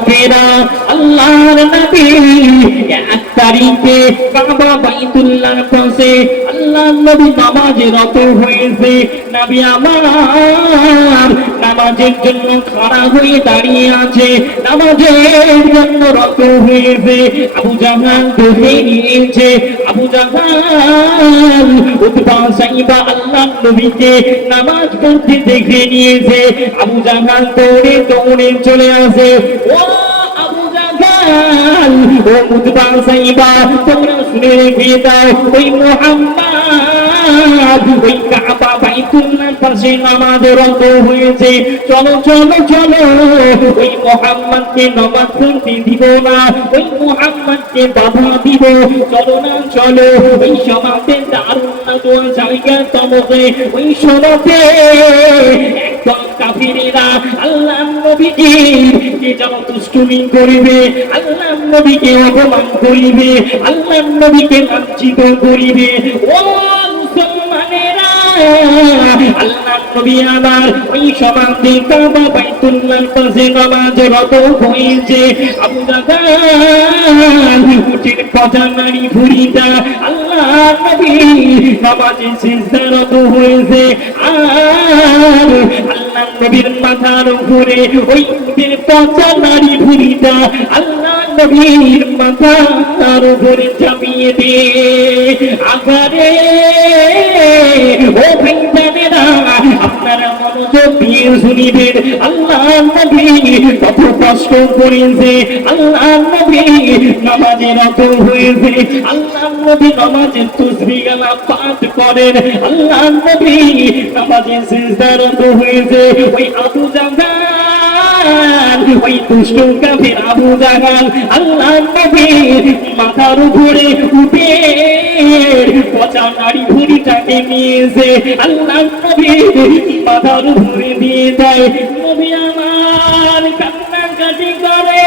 যুবকেরা, আল্লাহর নবী এক তারিখে কাবা বাইতুল্লাহর পাশে আল্লাহর নবী নামাজে রত হয়েছে। নবী আমার নামাজের জন্য খাড়া হয়ে দাঁড়িয়ে আছে, নামাজের জন্য রত হয়েছে। আবু জাহাল দেখে নিয়েছে, আবু জাহাল উতবা সাইবা আল্লাহর নবীকে নামাজ পড়তে দেখে নিয়েছে। আবু জাহাল দৌড়ে দৌড়ে চলে আসে, ও আবু জাহাল, ও উতবা সাইবা, তোমরা শুনে রেখে দাও, ওই মুহাম্মদ ওই কাবা বাইতুল্লাহর পাশে নামাজে রত হয়েছে। চলো চলো চলো, ওই মুহাম্মদকে নামাজ পড়তে দিব না, ওই মুহাম্মদকে বাধা দিব, চলো না চলো। ওই সমাজের দারুণ না দোয়া জায়গা তমকে ওই সমাজে একদম কাফিরেরা আল্লাহর নবীকে কে যেন দুষ্টুমি করিবে, আল্লাহর নবীকে অপমান করিবে, আল্লাহর নবীকে লাঞ্ছিত করিবে। ও মুসলমানেরা, আল্লাহর নবী আমার ওই সমাজে কাবা বাইতুল্লাহর পাশে নামাজে রত হয়েছে। আবু জাহাল উটের পচা নারী ভুঁড়িটা আল্লাহর নবী নামাজে সিজদারত হয়েছে। আর আল্লাহর নবীর মাথার উপরে ওই উটের পচা নারী ভুঁড়িটা আল্লাহর নবীর মাথার উপরে চাপিয়ে দিয়ে আকারে, ও ভাইজানেরা আপনারা মনোযোগ দিয়ে শুনিবেন, আল্লাহর নবী কত কষ্ট করেছে, আল্লাহর নবী নামাজে রত হয়েছে, আল্লাহর নবী নামাজের তাসবিহ গালা পাঠ করেন, আল্লাহর নবী নামাজে সিজদারত হয়েছে। ওই আবু জাহাল, ওই দুষ্ট কাফির আবু জাহাল আল্লাহর নবীর মাথার উপরে উঠে পচা নারী ভুঁড়িটাকে নিয়েছে, আল্লাহর নবীর মাথার উপরে দিয়ে দেয়। নবী আমার কান্নাকাটি করে,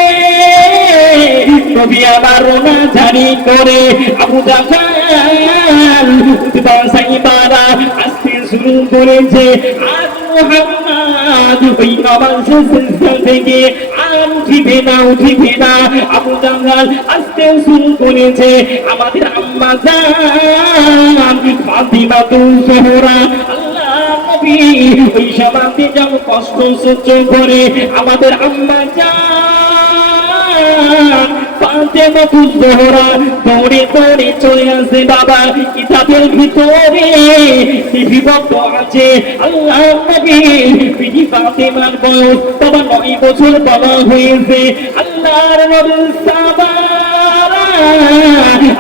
নবী আমার রোনা জারি করে। আবু জাহাল উতবা সাইবারা আসতে শুরু করেছে। আজ মুহাম্মদ ওই নামাজে সিজদা থেকে আর উঠিবে না, উঠিবে না। আবু জাহাল আসতে শুরু করেছে। আমাদের আম্মা জান ফাতিমাতুল জোহরা আল্লাহর নবী ওই সমাজে যেমন কষ্ট সহ্য করে, আমাদের আম্মা জান ফাতিমাতুল জোহরা দৌড়ে দৌড়ে চলে আসে। বাবা কিতাবের ভিতরে লিপিবদ্ধ আছে আল্লাহর নবী বিবি ফাতিমার বয়স বাবা 9 বছর বাবা হয়েছে। আল্লাহর নবী সাহাবারা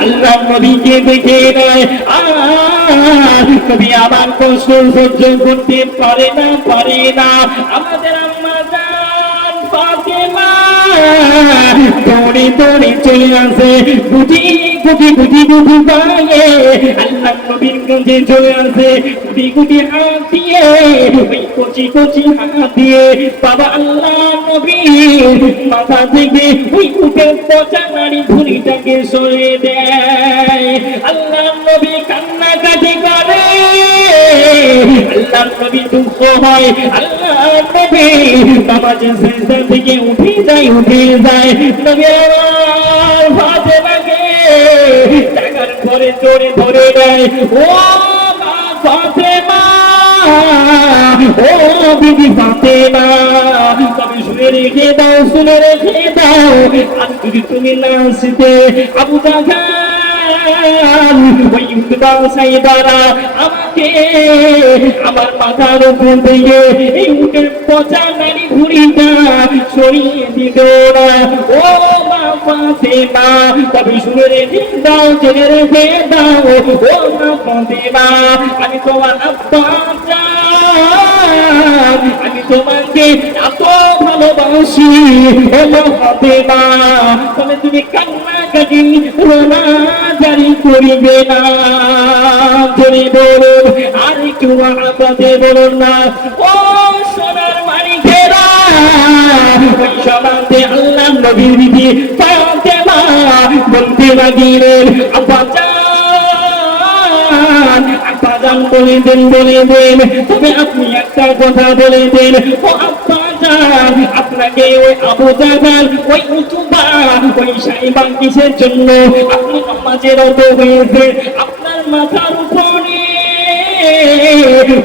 আল্লাহর নবীকে দেখে নেয়, আর নবী আমার কষ্ট সহ্য করতে পারে না, পারে না। আমাদের আম্মা জান ফাতিমা দৌড়ে দৌড়ে চলে আসে, গুটি গুটি গুটি গুটি পায়ে আল্লাহর নবীর কাছে চলে আসে, গুটি গুটি হাত দিয়ে ওই কচি কচি হাত দিয়ে বাবা আল্লাহর নবীর মাথা থেকে ওই উটের পচা নারী ভুঁড়িটাকে সরিয়ে দেয়। আল্লাহর নবী কান্নাকাটি করে, আল্লাহর নবী দুঃখ হয়, আল্লাহর নবী নামাজে সিজদা থেকে উঠে যায়, উঠে যায়। নবী আমার ফাতেমাকে টাকার পরে জোরে ধরে দেয়, ও মা ফাতেমা, ও বিবি ফাতেমা, তবে শুনে রেখে দাও, শুনে রেখে দাও, আর যদি তুমি না আসতে আবু জাহাল ওই উতবা সাইবারা আমাকে আমার মাথার উপর দিয়ে এই উটের পচা নারী ভুঁড়িটা সরিয়ে দিত না। ও মা ফাতেমা, তবে শুনে রেখে দাও, জেনে রেখে দাও, ও মা ফাতেমা, আমি তোমার আব্বা জান, আমি তোমাকে এত ভালোবাসি। ও মা ফাতেমা, তবে তুমি কান্নাকাটি রোনা জারি করিবে না। জোরে বলুন, আর একটু আপাতে বলুন না। ও সোনার মানিকেরা, ওই সমাজে আল্লাহর নবীর বিবি ফাতেমা বলতে লাগিলেন, আব্বা জান, আব্বা জান বলে দেন, বলে দেন, তবে আপনি একটা কথা বলে দেন। ও আব্বা আব্বাজান আপনাকে ওই আবু জাহল ওই উতবা ওই সাইবা কিসের জন্য আপনি নামাজে রত হয়েছে আপনার মাথার উপরে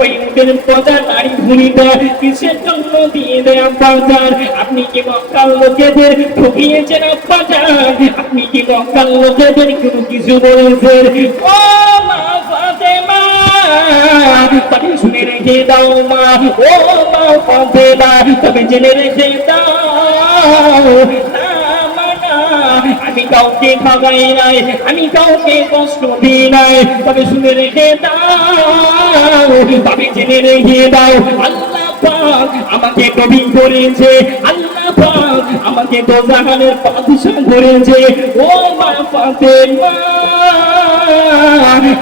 ওই উটের পচা নারী ভূমিটা কিসের জন্য দিয়ে দেয় আব্বাজান আপনি কি মক্কার লোকেদের ঠকিয়েছেন আব্বাজান আপনি কি মক্কার লোকেদের কোনো কিছু বলেছেন ও মা ফাতেমা তবে শুনে রেখে দাও মা ও মা ফাতেমা তবে জেনে রেখে দাও না মানা আমি কাউকে ভাগাই নাই আমি কাউকে কষ্ট দিই নাই তবে শুনে রেখে দাও তবে জেনে রেখে দাও আল্লাহ পাক আমাকে কবি করেছে আল্লাহ পাক আমাকে দোজাহানের বাদশা করেছে ও মা ফাতেমা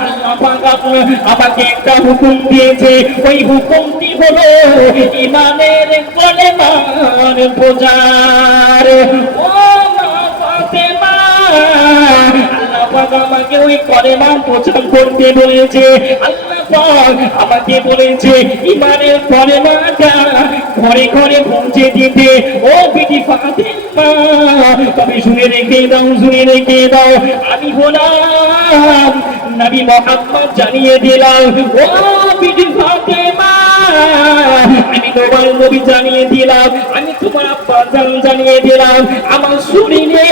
আল্লাহ পাক আমাকে একটা হুকুম দিয়েছে ওই হুকুমটি হলো ইমানের কলেমার প্রচার ও মা ফাতেমা আল্লাহ পাক আমাকে ওই কলেমার প্রচার করতে বলেছে আল্লাহ পাক আমাকে বলেছে ইমানের কলেমাটা ঘরে ঘরে পৌঁছে দিতে ও বিটি ফাতেমা তবে শুনে রেখে দাও আমি হলাম নবী মুহাম্মদ জানিয়ে দিলাম ও বিটি ফাতেমা আমি তোমার নবী জানিয়ে দিলাম আমি তোমার আব্বা জানিয়ে দিলাম আমার শরীরে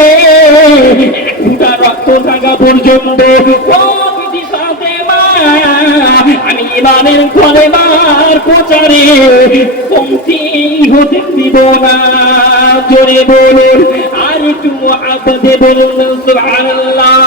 এক ফোঁটা রক্ত থাকা পর্যন্ত ও বিটি ফাতেমা আমি ইমানের কলেমার প্রচারে কমতি হতে দিব না জোরে বলুন আর একটু আব্বাদে বলুন সুবহানাল্লাহ